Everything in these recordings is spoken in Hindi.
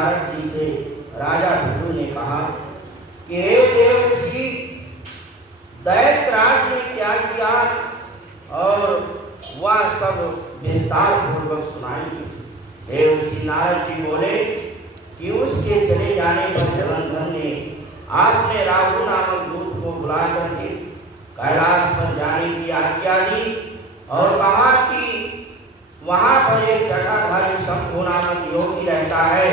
नारद जी से राजा विदुर ने कहा कि हे देव ऋषि, दैत्यराज ने क्या किया और वह सब विस्तार पूर्वक सुनाई। हे ऋषि नारद जी बोले कि उसके चले जाने पर जलंधर ने आपने राहु नामक दूत को बुला करके कैलाश पर जाने की आज्ञा दी और कहा कि वहां पर एक जटाधारी शंभु नामक योगी रहता है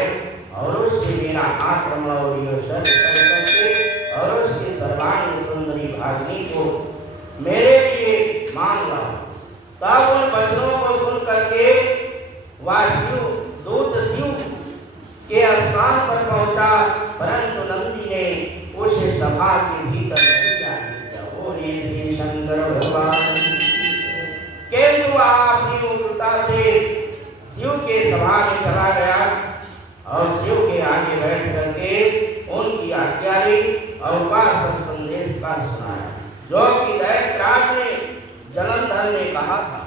और उससे मेरा आक्रमण और योषण करके और उसके सर्वांग सुंदरी भाग्नि को मेरे लिए मांग लाओ। तब उन वचनों को सुन करके दूत शिव के स्थान पर पहुंचा, परंतु नंदी ने उस सभा के भीतर नहीं जाने दिया। बोले श्री शंकर भगवान। केतु अपनी उग्रता से शिव के सभा में चला गया और शिव के आगे बैठ करके उनकी आज्ञा ली और वह सब संदेश का सुनाया जो कि दैत्यराज ने जलंधर ने कहा था।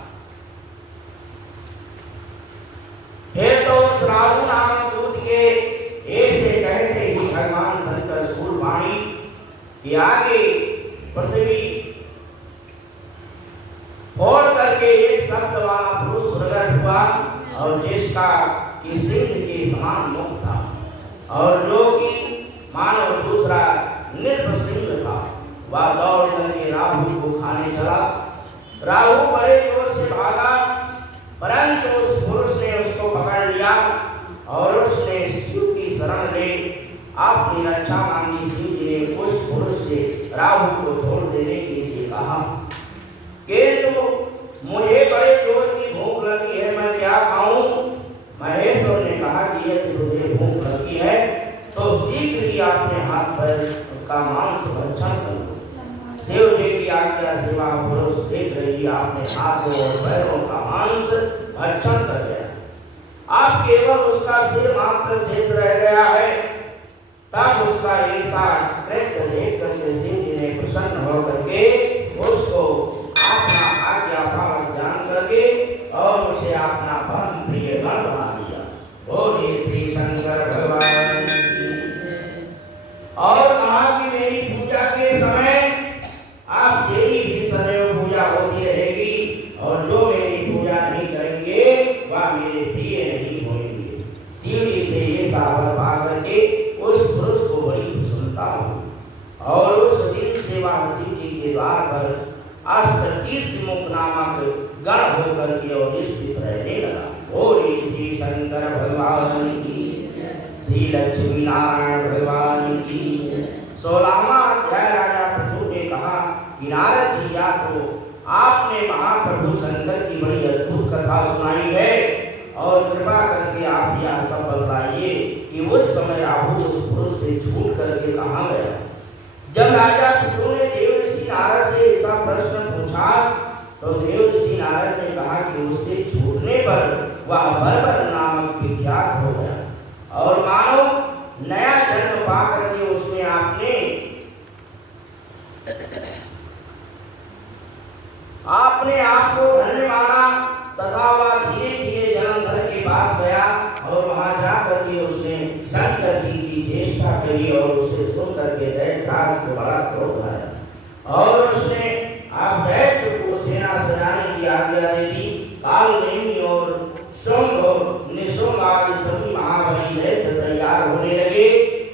फिर तो उस राहु नामक दूत के एक से कहते ही भगवान शंकर सूर्यवाणी के आगे पृथ्वी फोड़ करके एक शब्द वाला पुरुष प्रकट हुआ और जिसका कि सिंह के समान मुख था और जो कि मानो दूसरा नृसिंह था। वह दौड़ करके राहु को खाने चला। राहु बड़े जोर से भागा, परंतु उस पुरुष ने उसको पकड़ लिया और उसने शिव की शरण ले अपनी रक्षा मांगी। शिव जी ने उस पुरुष से राहु को छोड़ देने के लिए कहा किंतु मुझे बड़े जोर की भूख लगी है, मैं क्या खाऊं? महेश्वर ने कहा कि यदि तुझे भूख लगी है तो शीघ्र ही अपने हाथ पर का मांस भक्षण कर लो। शिव जी की आज्ञा से वह पुरुष शीघ्र ही अपने हाथों और पैरों का मांस भक्षण कर गया। अब केवल उसका सिर मात्र शेष रह गया है। तब उसका ऐसा कृत्य देख करके शिव जी ने प्रसन्न होकर के उसको अपना आज्ञा पालक जान करके और उसे अपना परम प्रिय गण बना दिया। बोले श्री शंकर भगवान की। और कहा कि मेरी पूजा के समय आप तेरी भी सदैव पूजा होती रहेगी और जो मेरी पूजा नहीं करेंगे वह मेरे प्रिय नहीं होंगे। शिव जी से ये सावर पा करके उस पुरुष को बड़ी प्रसन्नता हुई और उस दिन से वह शिव जी के द्वार पर अष्टकीर्तिमुख नामक गण होकर के और स्थित रहने लगा। बोले श्री शंकर भगवान की, श्री लक्ष्मी नारायण भगवान की। 16वां अध्याय राजा पृथु ने कहा कि नारद जी, या तो आपने महाप्रभु शंकर की बड़ी अद्भुत कथा सुनाई है और कृपा करके आप यह सब बतलाइए कि उस समय राहु उस पुरुष से छूट करके कहाँ गया। जब राजा पृथु ने देव ऋषि नारद से ऐसा प्रश्न पूछा तो देव ऋषि नारद ने कहा कि उससे छूटने पर वह बर्बर नामक विख्यात हो गया और मानो नया जन्म पा करके उसमें आपने आप को धन्य माना तथा वह धीरे धीरे जलंधर के पास गया और वहां जाकर के उसने शंकर जी की चेष्टा करी और उसे सुन करके दैत्यराज को बड़ा क्रोध आया और उसने आप दैत्य को सेना सजाने की आज्ञा दे दी। कालनेमी और शुंभ निशुंभ आदि सभी महाबली दैत्य तैयार होने लगे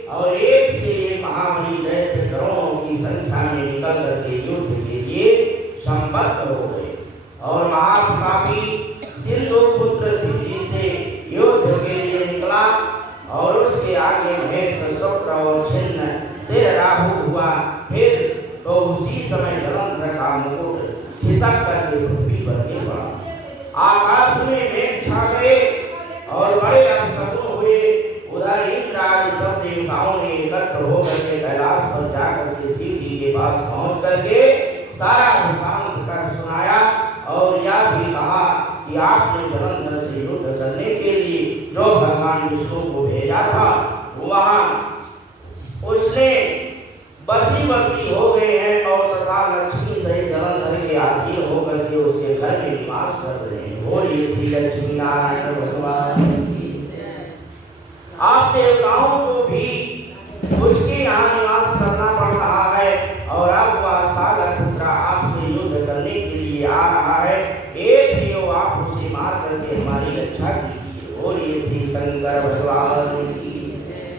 और एक से एक महाबली दैत्य करोड़ों की संख्या में निकल करके युद्ध के लिए संबद्ध हो गए और महाप्रतापी सिंधु पुत्र शिव जी से युद्ध के लिए निकला और उसके आगे महेश शुक्र और छिन्न सिर राहु हुआ। फिर तो उसी समय जलंधर का मुकुट खिसक करके पृथ्वी पर गिर पड़ा। आकाश में मेघ छा गए और बड़े अपशकुन हुए। उधर इंद्र आदि सब देवताओं ने एकत्र होकर के कैलाश पर जाकर के शिव जी के पास पहुंच करके सारा वृत्तांत कर सुनाया और यह भी कहा कि आपने जलंधर से युद्ध करने के लिए जो भगवान विष्णु को भेजा था वहां उसने बसीवती हो गए हैं और तथा लक्ष्मी सहित जलंधर के अधीन होकर के उसके घर में निवास कर रहे हैं। बोलिए श्री लक्ष्मी नारायण भगवान की। आपने शंकर भगवान की।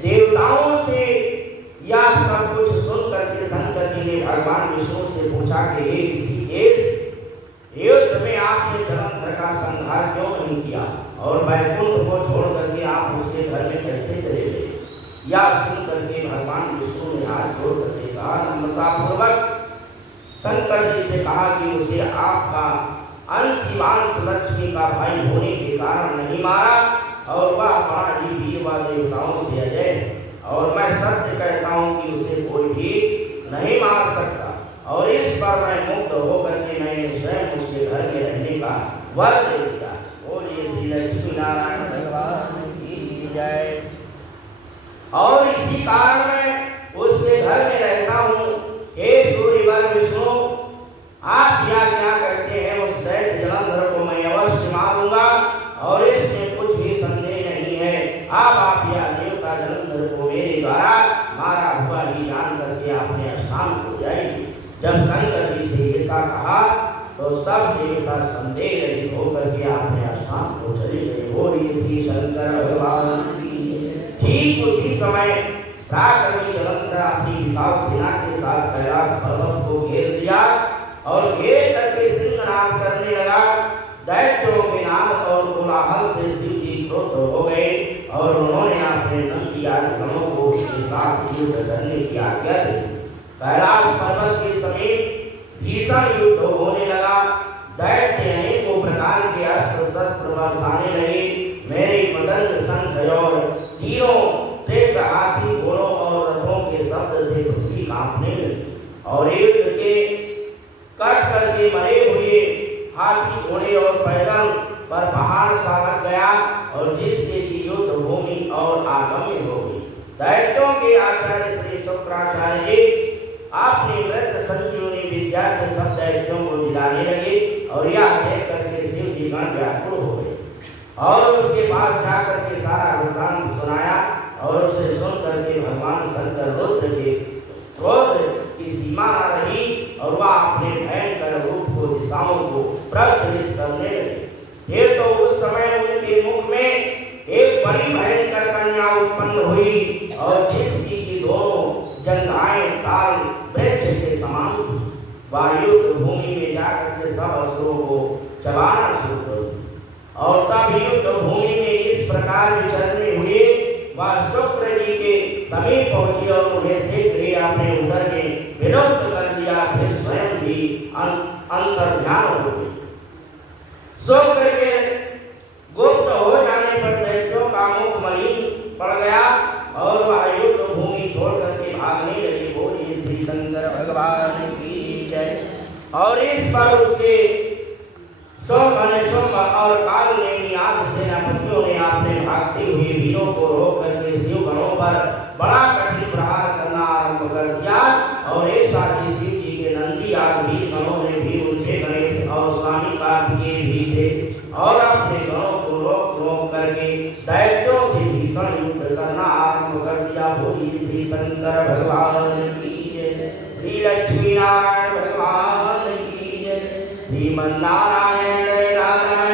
देवताओं से यह सब कुछ सुन करके शंकर जी ने भगवान विष्णु से पूछा कि हे ऋषिकेश, युद्ध में आपने जलंधर का संहार क्यों नहीं किया और वैकुंठ को छोड़ करके आप उसके घर में कैसे चले गए? यह सुन करके भगवान विष्णु ने हाथ जोड़ करके कहा, नम्रता पूर्वक शंकर जी से कहा कि उसे आपका अंशिवांश लक्ष्मी का भाई होने के कारण नहीं मारा और वह बड़ा ही वीर व देवताओं से अजय है और मैं सत्य कहता हूँ कि उसे कोई भी नहीं मार सकता और इस पर मैं मुक्त होकर के मैंने स्वयं उसके घर में रहने का वर दे दिया। बोलिए श्री लक्ष्मी नारायण भगवान की जय। और इसी कारण मैं उसके घर में रहता हूँ। हे सूर्यवर विष्णु, आप क्या क्या कहते हैं उस दैत्य जलंधर को मैं अवश्य मारूंगा और इसमें कुछ भी संदेह नहीं है। अब आप या देवता जलंधर को मेरे द्वारा मारा हुआ ही जान करके अपने स्थान को जाएंगे। जब शंकर जी से ऐसा कहा तो सब देवता संदेह रहित होकर के अपने स्थान को चले गए। बोलिए श्री शंकर भगवान की। ठीक उसी समय पराक्रमी जलंधर अपनी विशाल सेना के साथ कैलाश पर्वत को घेर लिया और घेर करके सिंहनाद करने लगा। दैत्यों के नाद और कोलाहल से शिव जी क्रोध हो गए और उन्होंने अपने नंदी आदि गणों को उसके साथ युद्ध करने की आज्ञा दी। कैलाश पर्वत के समीप भीषण युद्ध होने लगा। दैत्य अनेकों प्रकार के अस्त्र शस्त्र बरसाने लगे। मेरे मदन शंख और तीरों तेज हाथी घोड़ों और रथों के शब्द से पृथ्वी कांपने लगी और युद्ध के कट करके मरे हुए हाथी घोड़े और पैदल पर पहाड़ सा लग गया और जिससे कि युद्ध भूमि और आगम्य हो गई। दैत्यों के आचार्य श्री शुक्राचार्य जी आपने व्रत संजीवनी विद्या से सब दैत्यों को जिलाने लगे और यह देख करके शिव जी गण व्याकुल हो गए और उसके पास जाकर के सारा वृत्तांत सुनाया और उसे सुन करके भगवान शंकर रुद्र के क्रोध की सीमा न रही और वह अपने भयंकर रूप को दिशाओं को प्रज्वलित करने लगे। फिर तो उस समय उनके मुख में एक बड़ी भयंकर कन्या उत्पन्न हुई और जिसकी की दोनों जंघाएं ताल वृक्ष के समान थी। वह युद्ध भूमि में जाकर के सब असुरों को चबाना शुरू कर दिया और तब युद्ध भूमि में इस प्रकार विचरने हुए वह शुक्र जी के समीप पहुंची और उन्हें शीघ्र ही अपने उदर में विलुप्त कर दिया। फिर स्वयं भी अंतर्ध्यान हो गए। शुक्र के गुप्त हो जाने पर दैत्यों का मुख मलिन पड़ गया और वह युद्ध भूमि छोड़ करके भागने लगे। बोलिए श्री शंकर भगवान की जय। और इस पर उसके शुंभ और काल ने आग सेनापतियों ने अपने भागते हुए वीरों को रोक करके शिव गणों पर बड़ा कठिन प्रहार करना आरंभ कर दिया और एक साथ ही शिव जी के नंदी आदि वीर गणों ने भी उनके गणेश और स्वामी कार्तिकेय भी थे और अपने गणों को रोक करके दैत्यों से भीषण युद्ध करना आरंभ कर दिया। बोलिए श्री शंकर भगवान की जय। श्री लक्ष्मी नारायण भगवान की जय। श्रीमन नारायण नारायण